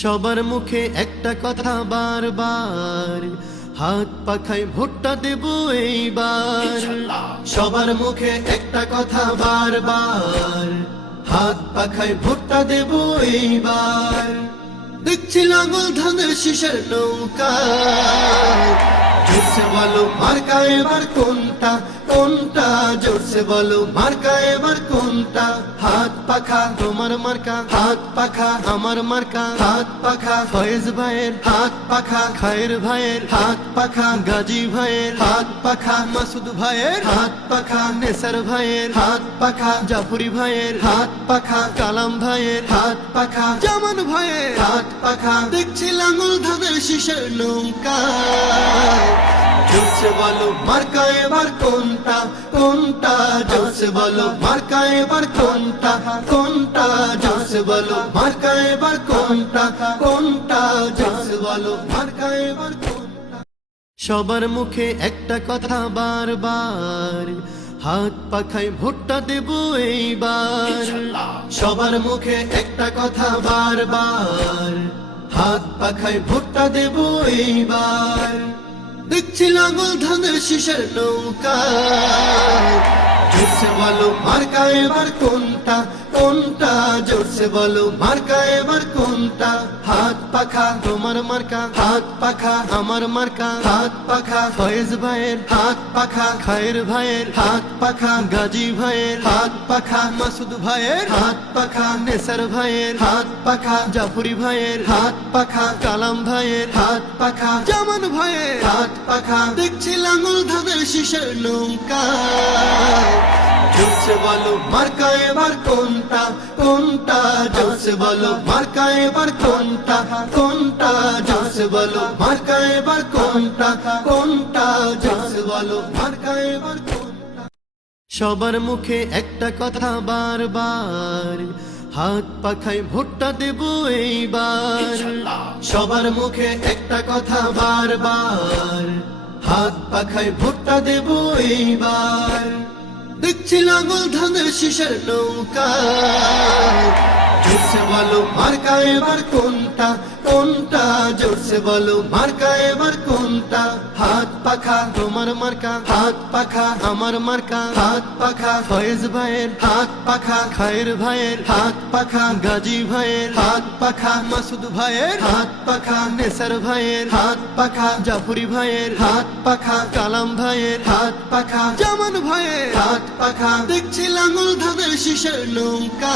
সবার মুখে একটা কথা বারবার, হাত পাখায় ভোটটা দেব এইবার। সবার মুখে একটা কথা বারবার, হাত পাখায় ভোটটা দেব এইবার। দেখছি লাঙল ধানের শীষের নৌকা, জোরসে বলো মার্কা এবার কোনটা কোনটা, জোরসে বলো মার্কা এবার কোনটা। হাত পাখা তোমার মার্কা, হাত পাখা আমার মার্কা, হাত পাখা ফয়েজ ভাইয়ের, হাত পাখা খায়ের ভাইয়ের, হাত পাখা গাজী ভাইয়ের, হাত পাখা মাসুদ ভাইয়ের, হাত পাখা নেসার ভাইয়ের, হাত পাখা জাফরি ভাইয়ের, হাত পাখা কালাম ভাইয়ের, হাত পাখা জামান ভাইয়ের, হাত পাখা। দেখছি লাঙল ধানের শীষের নৌকা, জোরসে বলো মার্কা এবার কোনটা কোনটা, জোরসে বলো মার্কা এবার কোনটা কোনটা, জোরসে বলো মার্কা এবার কোনটা কোনটা, জোরসে বলো মার্কা এবার কোনটা। সবার মুখে একটা কথা বারবার, হাত পাখায় ভোটটা দেব এইবার। সবার মুখে একটা কথা বারবার, হাত পাখায় ভোটটা দেব এইবার। দেখছি লাঙল ধানের শীষের নৌকা, জোরসে বলো মার্কা এবার কোনটা কোনটা, জোরসে বলো মার্কা এবার কোনটা। হাত পাখা তোমার মার্কা, হাত পাখা আমার মার্কা, হাত পাখা ফয়েজ ভাইয়ের, হাত পাখা খায়ের ভাইয়ের, হাত পাখা গাজী ভাইয়ের, হাত পাখা মাসুদ ভাইয়ের, হাত পাখা নেসার ভাইয়ের, হাত পাখা জাফরি ভাইয়ের, হাত পাখা কালাম ভাইয়ের, হাত পাখা জামান ভাইয়ের, হাত পাখা। দেখছি লাঙল ধানের শীষের নৌকা, জোরসে বলো মার্কা এবার কোনটা কোনটা, জোরসে বলো মার্কা এবার কোনটা কোনটা, জোরসে বলো মার্কা এবার কোনটা কোনটা, জোরসে বলো মার্কা এবার কোনটা। সবার মুখে একটা কথা বারবার, হাত পাখায় ভোটটা দেব এইবার। সবার মুখে একটা কথা বারবার, হাত পাখায় ভোটটা দেব এইবার। দেখছি লাঙল ধানের শীষের নৌকা, জোরসে বলো মার্কা এবার কোনটা কোনটা, জোরসে বলো মার্কা এবার কোনটা। হাত পাখা তোমার মার্কা, হাত পাখা আমার মার্কা, হাত পাখা ফয়েজ ভাইয়ের, হাত পাখা খায়ের ভাইয়ের, হাত পাখা গাজী ভাইয়ের, হাত পাখা মাসুদ ভাইয়ের, হাত পাখা নেসার ভাইয়ের, হাত পাখা জাফরি ভাইয়ের, হাত পাখা কালাম ভাইয়ের, হাত পাখা জামান ভাইয়ের, হাত পাখা। দেখছি লাঙল ধানের শীষের নৌকা,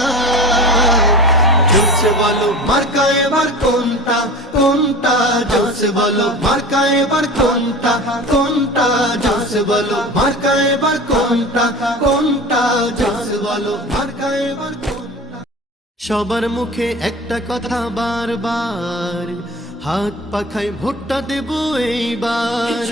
জোরসে বলো মার্কা এবার কোনটা কোনটা, জোরসে বলো মার্কা এবার কোনটা কোনটা, জোরসে বলো মার্কা এবার কোনটা কোনটা, জোরসে বলো মার্কা এবার কোনটা। সবার মুখে একটা কথা বারবার, হাত পাখায় ভোটটা দেব এইবার।